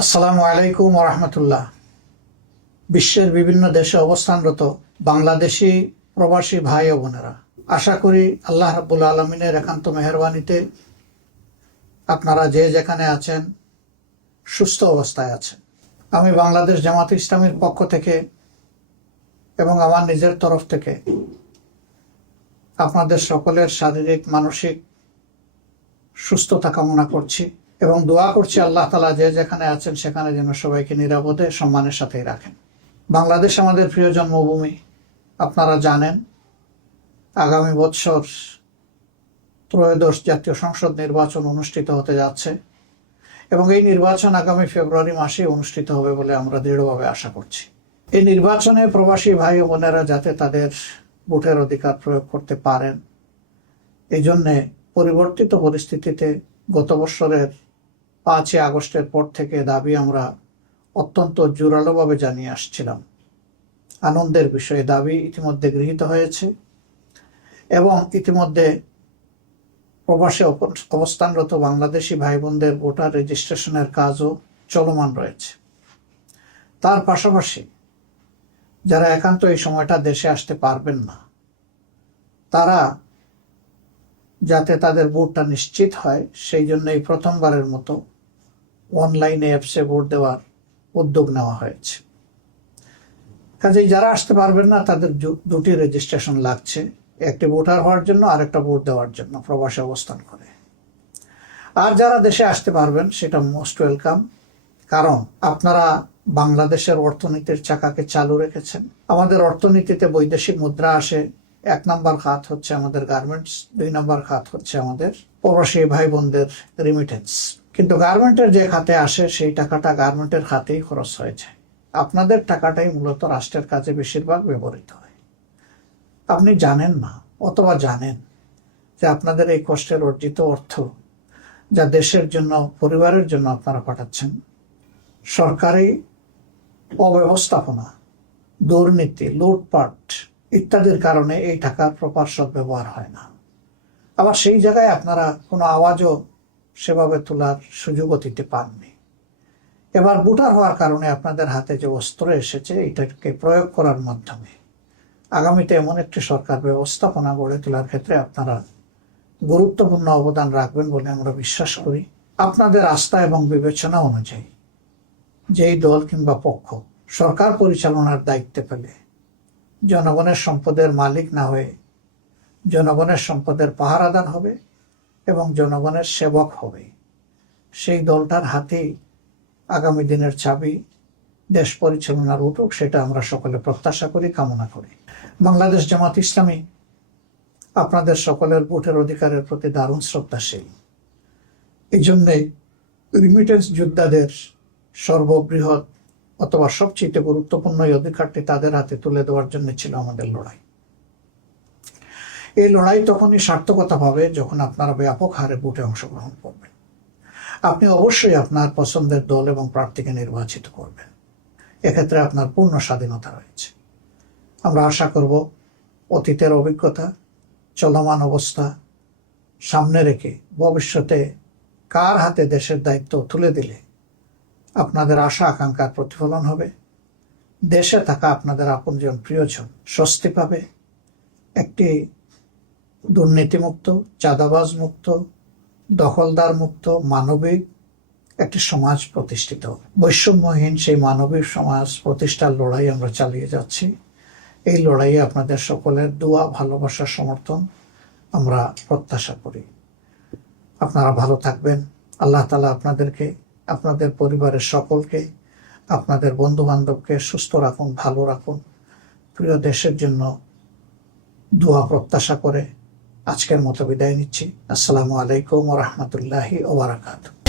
আসসালামু আলাইকুম ওয়া রাহমাতুল্লাহ। বিশ্বের বিভিন্ন দেশে অবস্থানরত বাংলাদেশি প্রবাসী ভাই ও বোনেরা, আশা করি আল্লাহ রাব্বুল আলামিনের একান্ত মেহেরবানিতে আপনারা যে যেখানে আছেন সুস্থ অবস্থায় আছেন। আমি বাংলাদেশ জামাতে ইসলামীর পক্ষ থেকে এবং আমার নিজের তরফ থেকে আপনাদের সকলের শারীরিক মানসিক সুস্থতা কামনা করছি এবং দোয়া করছি আল্লাহ তাআলা যে যেখানে আছেন সেখানে যেন সবাইকে নিরাপদে সম্মানের সাথেই রাখেন। বাংলাদেশ আমাদের প্রিয় জন্মভূমি। আপনারা জানেন আগামী বছর ত্রয়োদশ জাতীয় সংসদ নির্বাচন অনুষ্ঠিত হতে যাচ্ছে এবং এই নির্বাচন আগামী ফেব্রুয়ারি মাসে অনুষ্ঠিত হবে বলে আমরা দৃঢ়ভাবে আশা করছি। এই নির্বাচনে প্রবাসী ভাই ও বোনেরা যাতে তাদের ভোটের অধিকার প্রয়োগ করতে পারেন, এই জন্যে পরিবর্তিত পরিস্থিতিতে গত বছরের 5ই আগস্টের পর থেকে দাবি আমরা অত্যন্ত জোরালোভাবে জানিয়ে আসছিলাম। আনন্দের বিষয়ে দাবি ইতিমধ্যে গৃহীত হয়েছে এবং ইতিমধ্যে প্রবাসে অবস্থানরত বাংলাদেশি ভাই বোনদের ভোটার রেজিস্ট্রেশনের কাজও চলমান রয়েছে। তার পাশাপাশি যারা একান্ত এই সময়টা দেশে আসতে পারবেন না, তারা যাতে তাদের ভোটটা নিশ্চিত হয় সেই জন্য এই প্রথমবারের মতো অনলাইনে অ্যাপসে ভোট দেওয়ার উদ্যোগ নেওয়া হয়েছে। কাজেই যারা আসতে পারবেন না তাদের দুটি রেজিস্ট্রেশন লাগছে, একটি ভোটার হওয়ার জন্য আর একটা ভোট দেওয়ার জন্য প্রবাসে অবস্থান করে। আর যারা দেশে আসতে পারবেন সেটা মোস্ট ওয়েলকাম, কারণ আপনারা বাংলাদেশের অর্থনীতির চাকাকে চালু রেখেছেন। আমাদের অর্থনীতিতে বৈদেশিক মুদ্রা আসে, 1 নম্বর খাত হচ্ছে আমাদের গার্মেন্টস, 2 নম্বর খাত হচ্ছে আমাদের প্রবাসী ভাই বোনদের রিমিটেন্স। কিন্তু গার্মেন্টের যে খাতে আসে সেই টাকাটা গার্মেন্টের খাতেই খরচ হয়ে যায়। আপনাদের টাকাটাই মূলত রাষ্ট্রের কাজে বেশিরভাগ ব্যবহৃত হয়। আপনি জানেন না অথবা জানেন যে আপনাদের এই কষ্টের অর্জিত অর্থ যা দেশের জন্য, পরিবারের জন্য আপনারা পাঠাচ্ছেন, সরকারি অব্যবস্থাপনা, দুর্নীতি, লুটপাট ইত্যাদির কারণে এই টাকার প্রপার সদ্ব্যবহার হয় না। আবার সেই জায়গায় আপনারা কোনো আওয়াজও সেভাবে তোলার সুযোগও দিতে পাননি। এবার ভোটার হওয়ার কারণে আপনাদের হাতে যে অস্ত্র এসেছে এটাকে প্রয়োগ করার মাধ্যমে আগামীতে এমন একটি সরকার ব্যবস্থাপনা গড়ে তোলার ক্ষেত্রে আপনারা গুরুত্বপূর্ণ অবদান রাখবেন বলে আমরা বিশ্বাস করি। আপনাদের আস্থা এবং বিবেচনা অনুযায়ী যেই দল কিংবা পক্ষ সরকার পরিচালনার দায়িত্বে পেলে জনগণের সম্পদের মালিক না হয়ে জনগণের সম্পদের পাহারাদার হবে এবং জনগণের সেবক হবে, সেই দলটার হাতেই আগামী দিনের চাবি দেশ পরিচালনার উঠুক, সেটা আমরা সকলে প্রত্যাশা করি, কামনা করি। বাংলাদেশ জামাত ইসলামী আপনাদের সকলের ভোটের অধিকারের প্রতি দারুণ শ্রদ্ধাশীল। এই জন্যে রিমিটেন্স যোদ্ধাদের সর্ববৃহৎ অথবা সবচেয়ে গুরুত্বপূর্ণ এই অধিকারটি তাদের হাতে তুলে দেওয়ার জন্য ছিল আমাদের লড়াই। এই লড়াই তখনই সার্থকতা পাবে যখন আপনারা ব্যাপক হারে ভোটে অংশগ্রহণ করবেন। আপনি অবশ্যই আপনার পছন্দের দল এবং প্রার্থীকে নির্বাচিত করবেন, এক্ষেত্রে আপনার পূর্ণ স্বাধীনতা রয়েছে। আমরা আশা করব অতীতের অভিজ্ঞতা, চলমান অবস্থা সামনে রেখে ভবিষ্যতে কার হাতে দেশের দায়িত্ব তুলে দিলে আপনাদের আশা আকাঙ্ক্ষার প্রতিফলন হবে, দেশে থাকা আপনাদের আপনজন প্রিয়জন স্বস্তি পাবে, একটি দুর্নীতিমুক্ত, চাঁদাবাজ মুক্ত, দখলদার মুক্ত, মানবিক একটি সমাজ প্রতিষ্ঠিত হবে। বৈষম্যহীন সেই মানবিক সমাজ প্রতিষ্ঠার লড়াই আমরা চালিয়ে যাচ্ছি। এই লড়াইয়ে আপনাদের সকলের দোয়া, ভালোবাসা, সমর্থন আমরা প্রত্যাশা করি। আপনারা ভালো থাকবেন। আল্লাহ তাআলা আপনাদেরকে, আপনাদের পরিবারের সকলকে, আপনাদের বন্ধু বান্ধবকে সুস্থ রাখুন, ভালো রাখুন। প্রিয় দেশের জন্য দোয়া প্রত্যাশা করে আজকের মতো বিদায় নিচ্ছি। আসসালামু আলাইকুম ওয়া রাহমাতুল্লাহি ওয়া বারাকাতুহু।